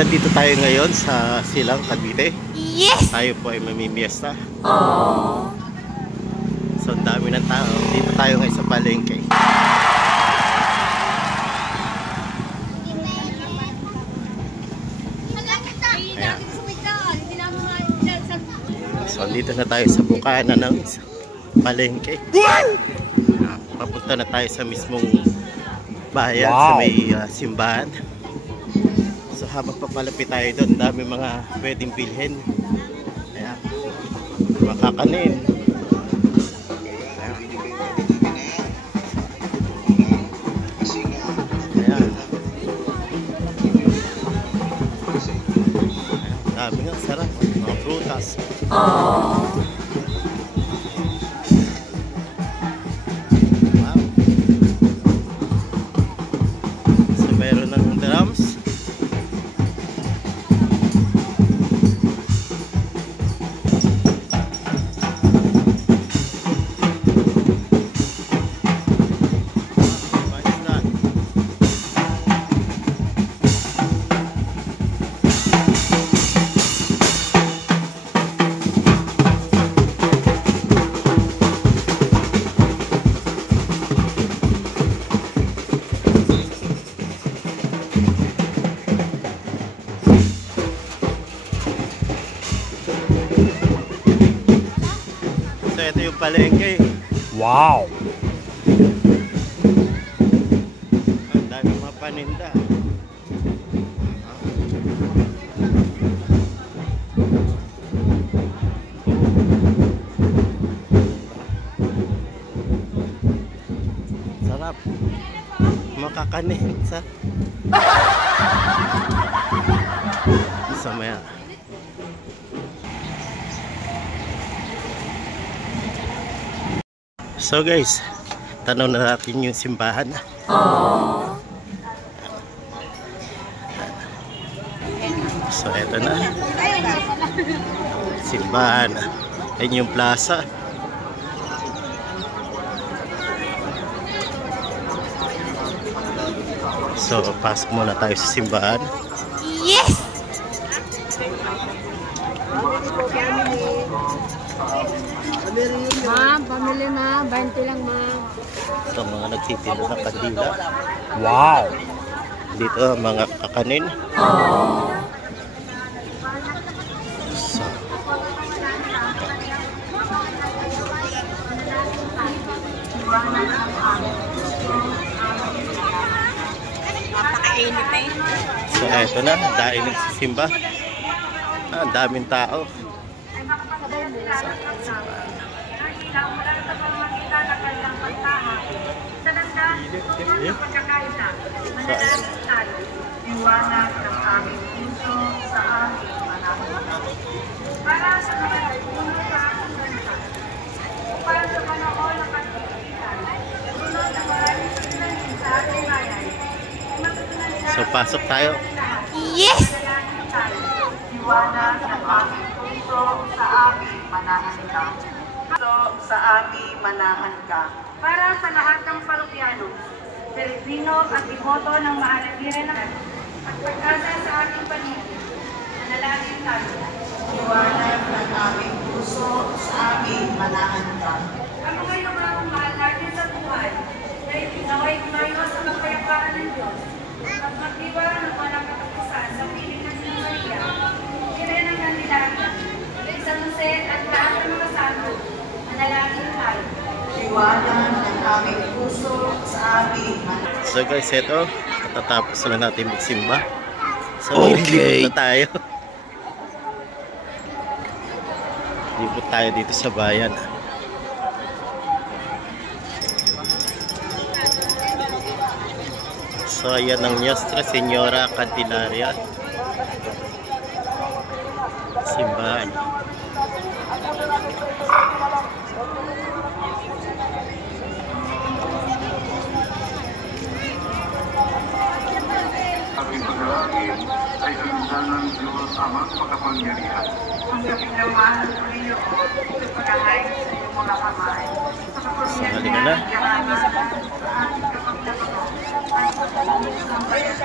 guys, dito tayo ngayon sa Silang, Cavite. Yes! Tayo po ay mamimiesta. Aww. So, ang dami ng tao. Dito tayo ngayon sa palengke. Ayan. So, dito na tayo sa bukana ng palengke. Papunta na tayo sa mismong bayan, sa may simbahan. So habang papalapit tayo doon, dami mga pwedeng bilhin. Ayan, makakanin. Ayan. Dami nga, sarap. Mga prutas. Ito yung palengke. Wow! Ang dami mga paninda. Sarap. Makakanin sa maya. So guys, tanaw na natin yung simbahan. So eto na, simbahan. Ayun yung plaza. So pasok muna tayo sa simbahan. Yes! Ma'am, pamili ma'am, 20 lang ma'am. So mga nagtitinda ng kandila. Wow! Dito mga kakanin. So, so eto na, dahil nagsisimba. Ang daming tao. Iwanag ng aming puso sa aming panahon. Para sa mga puno sa aming bansa. Para sa panahon ng pagkikita. Sunod ang maraming sinanin sa ating bayan. So pasok tayo. Yes! Iwanag ng aming puso sa aming manahan ka. Puso sa aming manahan ka. Para sa lahat ng parokyano, Pilipino at imoto ng mahalagire ng at pagkasa sa ating paligid. Manalangin tayo. Iwanag ng aming puso sa aming manahan ka. Ang mga yung mahal natin sa buhay, naway tayo sa kapayapaan ng Diyos at magdiba ng walang katapusan sa piling ng Sina Maria, Virgen ng Candelaria, San Jose at lahat ng mga santo. Manalangin tayo. Iwanan ng aming puso sa aming manahan. So guys, ito, katatapos lang natin magsimba. So okay, libot na tayo. Libot tayo dito sa bayan. So ayan ang Nuestra Señora Candelaria simbahan. Aming pag-alangin ay kalusan ng Diyos Amang Makapangyarihan. Ang gabing naman ng iyo sa pagkahain sa iyong mga kamay. Sa kapulian Halika niya, na. yaman sa ating kapagdapag. Ang pagkalusan ng bayan.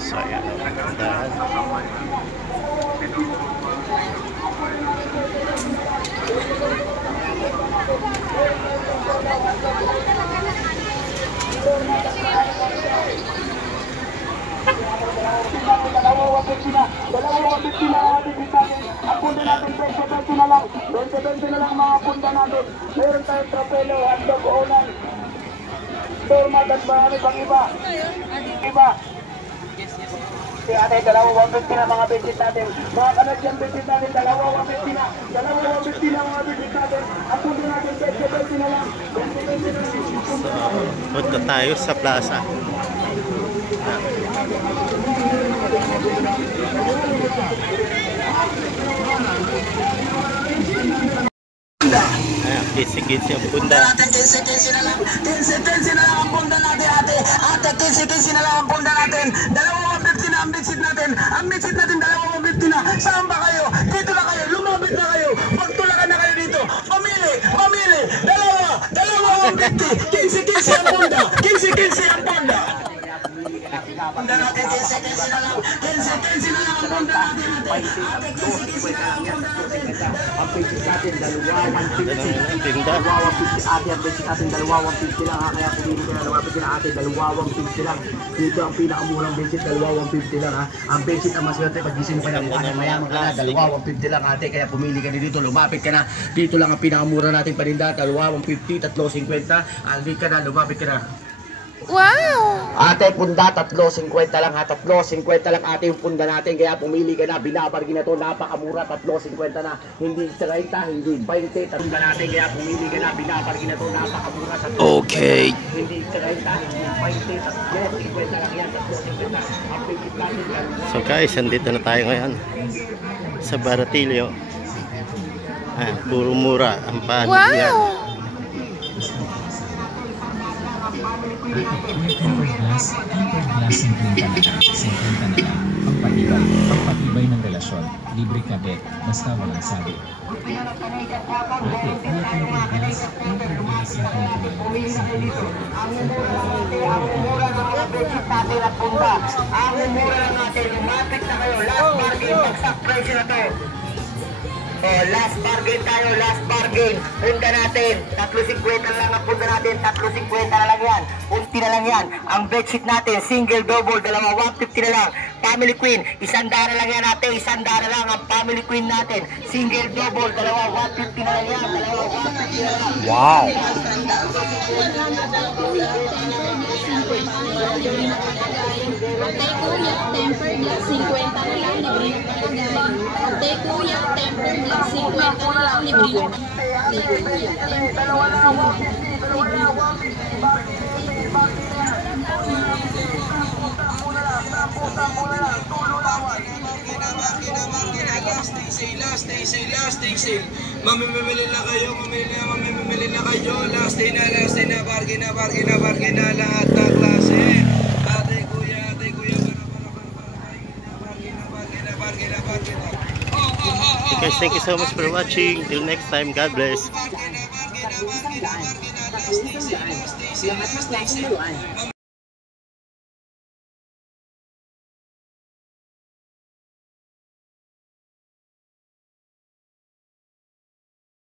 So ayan, dahan. Meron tayong trapelo, handog, unan, turma, at marami pang iba. Si ate, dalawa 150 na mga benchit natin. Mga Canadian benchit natin, dalawa 150 na. Dalawa 150 na mga benchit natin. Ang pundo natin, 20 na lang. 20 na lang. So, punta tayo sa plaza. Ayan, kisi-kisi ang bunda. 15 na lang ang bunda natin, ate. Ate, 15 na lang ang bunda natin. Dalawa 150 na ang benchit natin. Ang benchit natin, dalawa 150 na. Saan ba kayo? Dito na kayo. Lumapit na kayo. Magtulakan na kayo dito. Mamili. Dalawa 150. 15 ang bunda. 15 ang bunda. Bunda natin, 15 na lang. 15 na lang ang bunda natin, ate. Ate, 15 na lang ang bunda natin. Ang benchit natin, dalawa 150. Tinda. Dalawa 150 ate, ang benchit natin, dalawa 150 lang ha. Kaya pumili ko na lumapit na ate, dalawa 150 lang. Dito ang pinakamurang benchit, dalawa 150 lang ha. Ang benchit ang maswerte, pag gising mo ka na mukha na mayaman ka na, dalawa 150 lang ate. Kaya pumili ka na dito, lumapit ka na. Dito lang ang pinakamura natin paninda, dalawa 150, 350. Aldi ka na, lumapit ka na. Wow! Ate, punda, 3.50 lang ha. 3.50 lang ate yung punda natin. Kaya pumili ka na, binabargin na to, napakamura, 3.50 na. Hindi 30, hindi 20. Punda natin, kaya pumili ka na, binabargin na to, napakamura. Okay. Hindi 30, hindi 20. 3.50 lang yan, 3.50. Ang pigit natin yan. So guys, andito na tayo ngayon sa Baratillo. Ah, puro mura ang paano yan. Glass 50 na lang. Pagpatibay ng relasyon. Libre kabit, basta walang sabi. Ang mura lang natin, lumapit na kayo. Last bargain, bagsak presyo na to. Oh, last bargain tayo, last bargain. Punda natin, 3.50 na lang ang punda natin, 3.50 na lang yan. Unti na lang yan. Ang bedsheet natin, single, double, dalawa, 150 na lang. Family queen, 100 na lang yan natin, 100 na lang ang family queen natin. Single, double, dalawa, 150 na lang yan, dalawa, 150 na lang. Wow! Ate kuya, tempered glass, 50 na lang, libre na palagay. Ate kuya, tempered glass, 50 na lang, libre na Last day sale. Mamimili na kayo, last day na, bargain na lahat ng klase. Ate kuya, bargain na. Guys, thank you so much for watching. Till next time, God bless. Bargain na.